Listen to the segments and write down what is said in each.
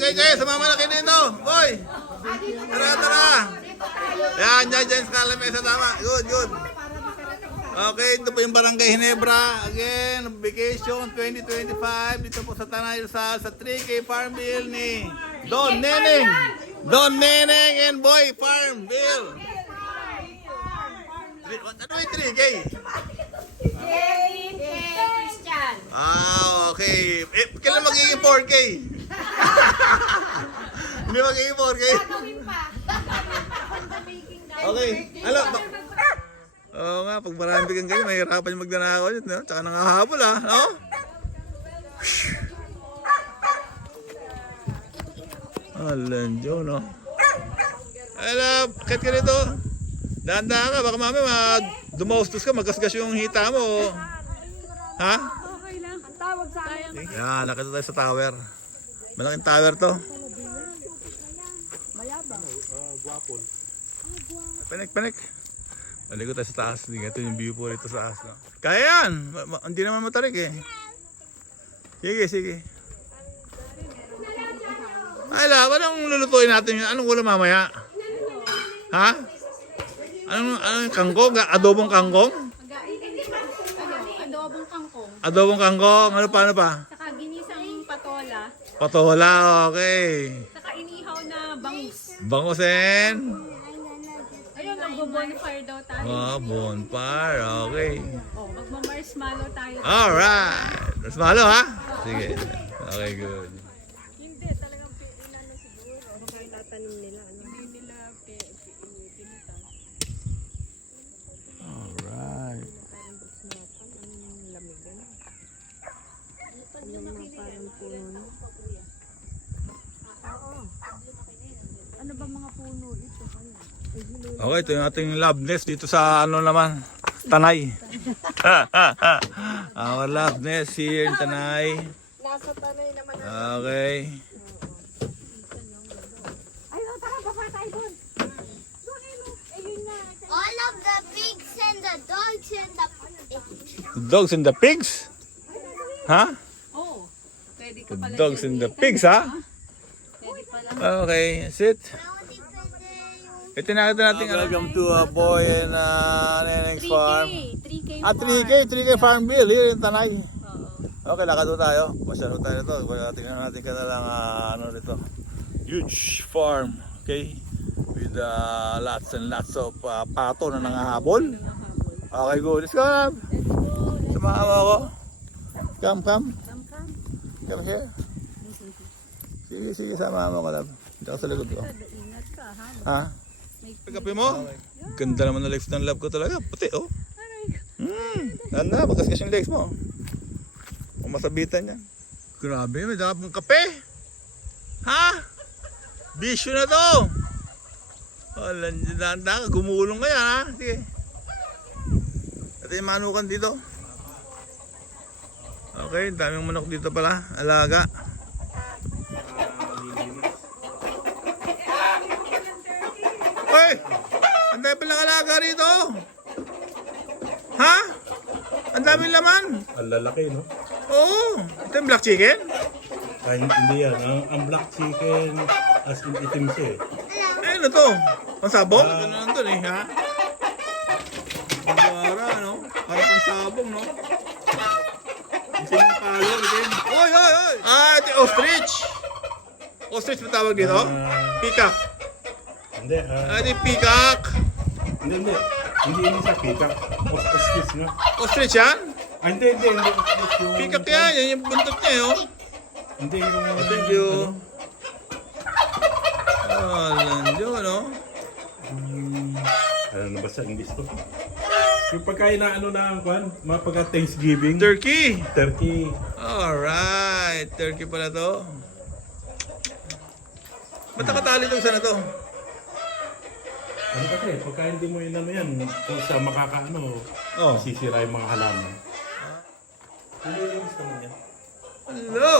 Kay, sumama na kayo dito. Boy! Tara. Yan, dyan, sa kalamesa, tama. Good. Okay, ito po yung Barangay Ginebra. Again, vacation 2025. Dito po sa Tanay Rizal, sa 3K Farmville ni Don Neneng and Boy Farmville. Ano yung 3K? Christian. Okay. Kailan magiging 4K? Hindi magiging 4K? Okay. Hello. Oo nga, pag marami kang ganyan, mahirapan yung magdanakaw yun, no? Tsaka nangahabol, no? Alan, Joe, no? Hello, bakit ka rito? Dahan-dahan ka, baka mamaya dumaustos ka, magkasgas yung hita mo. Ha? Okay lang. Ang tawag sa akin. Yan, nakita tayo sa tower. Malaking tower to. Mayabang. Guwapol. Panik. Balik ko tayo sa taas. Ito yung view po rito sa taas. No? Kaya yan. Hindi naman matarik eh. Sige. Ay, anong lulutuin natin? Anong ulam mamaya? Ha? Anong kangkong? Adobong kangkong? Adobong kangkong. Adobong kangkong. Ano pa? Saka ginisang patola. Patola, okay. Saka inihaw na bangus. Bangusin. Ayun, magbo-bonfire daw tayo. Bonfire, okay. Magma-marshmallow tayo. Alright. Mas malo, ha? Sige. Okay, good. Hindi, talagang inano siguro. Baka natanim nila. Hindi nila pinitan. Alright. Ano ba mga puno dito? Okay, ito yung ating love nest dito sa ano naman, Tanay. Our love nest here in Tanay. Nasa tanay naman. Okay. Ayun, tara, baba tayo doon. Ayun na. All of the pigs and the dogs and the The dogs and the pigs? Ha? Oo. Pwede ka The pala. dogs and the pigs, ha? Pwede pala. Okay, sit. Ito nakita natin. Welcome to Boy and Neneng's Farm. 3K. 3K Farmville here in Tanay. Oo. Okay, lakad tayo. Masyado tayo nito. Tingnan natin ka na lang ano nito. Huge farm, okay? With lots and lots of pato na nangahabol. Okay, good. Let's go, love. Samahan mo ako. Come. Come here. Sige, samahan mo ko, love. Dito ka sa likod ko. Ingat ka, ha? Ha? Kape mo? Ganda naman ng legs ng love ko talaga. Puti, oh. Ganda, magkaskas yung legs mo. Kung masabitan yan. Grabe, may dahap ng kape. Ha? Bisyo na to. Wala, dahan-dahan ka. Gumulong ka yan, ha? Sige. Ito yung manukan dito. Okay, daming manok dito pala. Alaga. Hoy! Ang dami palang alaga rito. Ha? Ang daming laman. Ang lalaki, no? Oo. Ito yung black chicken? Ay, hindi yan. Ang black chicken, as in itim siya eh. Eh, ano to? Pansabong? Ito na lang to eh, ha? Ang bara, no? Parang pansabong, no? Isang palo, itin. Oy! Ito yung ostrich. Ostrich ba tawag dito? Peacock. Hindi, Ito yung peacock. hindi. Hindi sa peacock. Ostrich, no? Ostrich yan? Ay, hindi. Ostrich yung... Peacock yan. Yan yung buntot niya, oh. Hindi yung... Thank you. Landiyo, no? Ano na ba sa English to? Yung pagkain na ano na ang kwan, mga pagka Thanksgiving. Turkey. Turkey. Alright. Turkey pala to. Ba't nakatali itong isa na to? Ano kasi, pagka hindi mo yun ano yan, kung sa makakaano, Oh. sisira yung mga halaman. Nililinis naman yan. Hello.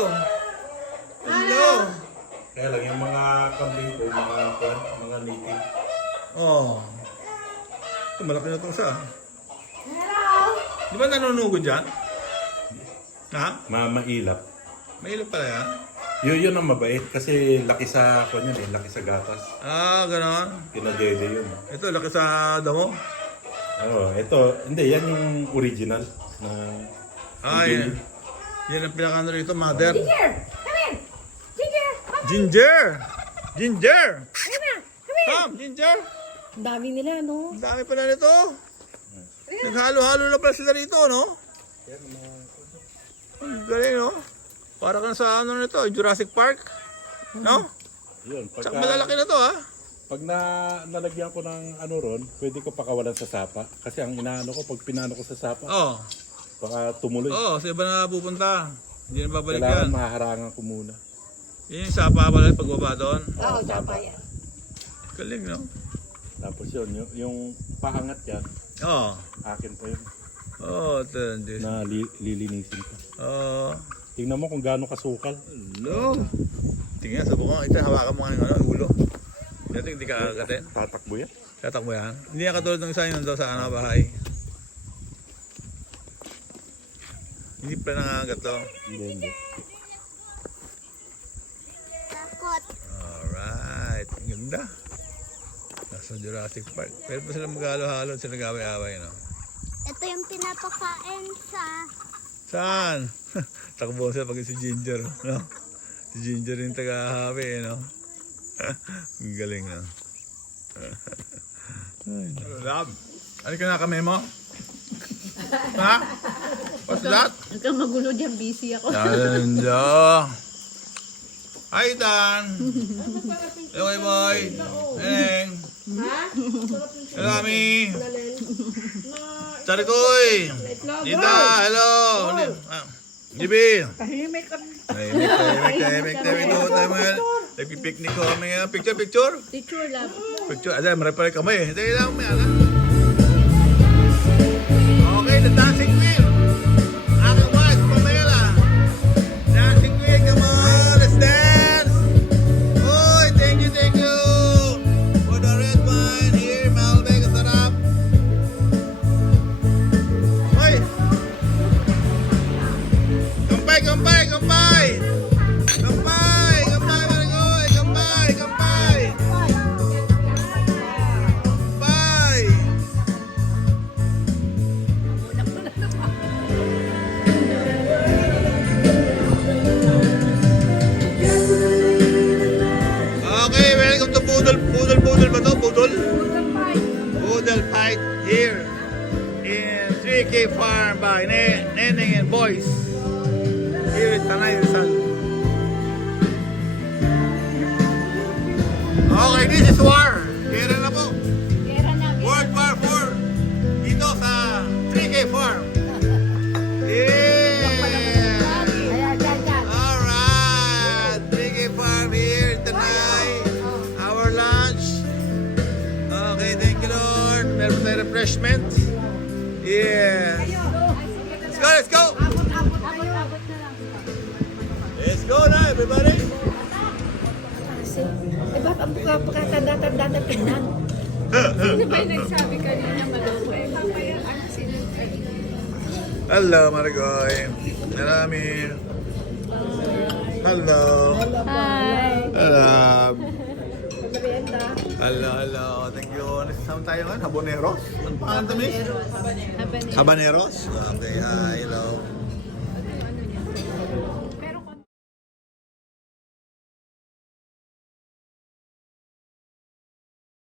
Kaya lang yung mga kambing ko, mga native. Oh. Ito, malaki na itong isa. Di ba nanunugod dyan? Ha? Mailap. Mahilap pala yan. Yun ang mabait kasi laki sa kanya eh, laki sa gatas. Ah, ganon. Pinadede yun. Ito, laki sa damo. Oh, ito, hindi, yan yung original na Ah, yan. Yan ang pinakano rito, mother. Ginger! Come here! Ginger! Ginger! Ginger! Come, Ginger! Ang dami nila, no? Ang dami pala nito. Naghalo-halo na pala sila rito, no? Ang galing, no? Para kang sa ano nito, Jurassic Park. No? yun. Tsaka malalaki na to, ha? Pag nalagyan ko ng ano ron, pwede ko pakawalan sa sapa. Kasi ang inaano ko, pag pinano ko sa sapa, Oo. baka tumuloy. Oo, sa iba na pupunta. Hindi na babalik Kailangan yan. maharangan ko muna. Yun yung sapa pala pagbaba doon. Oo, tsapa yan. Galing, no? Tapos yun, yung paangat yan, Oo. akin pa yun. Oo, tindi. Na lilinisin ko. Oo. Tingnan mo kung gaano kasukal. Hello. Tingnan, subukan. Ito, hawakan mo nga yung ano, yung ulo. Ito, hindi ka kagatin. Tatakbo yan. Tatakbo yan. Hindi yan katulad ng isa yun daw sa ano, bahay. Hindi pa nangangagat to. Hindi. Takot. Alright. Ang ganda. Nasa Jurassic Park. Pero pa sila maghalo-halo at sila nag-away-away, no? Ito yung pinapakain sa... Saan? Takbo sila pag si Ginger, no? Si Ginger yung taga-habi, no? Ang galing, no? Lab. Ano ka na kami mo? Ha? What's that? Huwag kang magulo dyan, busy ako. Ganda. Hi, Dan. Hello, boy. Neng. Hello, Ami. Charikoy. Dita, hello. Jibi. Tahimik kami. Tahimik. Nagpipiknik ko kami. Picture. Teacher love. Picture. Alam, marapal kami. Dahil lang, may alam. Okay, the dancing queen. Aking wife, Pamela. Dancing queen, come on, let's dance. Oy, thank you. For the red wine here, Malbec, sarap. Oy. Kampay, Marigoy. Kampay. Okay, welcome to Budol ba to? Budol Fight here in 3K Farm by Neneng and Boys here in Tanay Rizal. Okay, this is war. Kira na po. World War 4 dito sa 3K Farm. Yeah! Alright, 3K Farm here tonight. Our lunch. Okay, thank you Lord. Meron tayong refreshment. Yeah. Let's go. Let's go na everybody. Eh, ba't ang pagkatanda-tanda na tingnan? Sino ba yung nagsabi kanina maloko? Eh, papaya, ano sino kanina? Hello Marigoy. Marami. Hello. Hi! Hello. Merienda. Hello. Thank you. Nasasama tayo ngayon. Habaneros. Ano pangalan ito, miss? Habaneros. Okay, hello.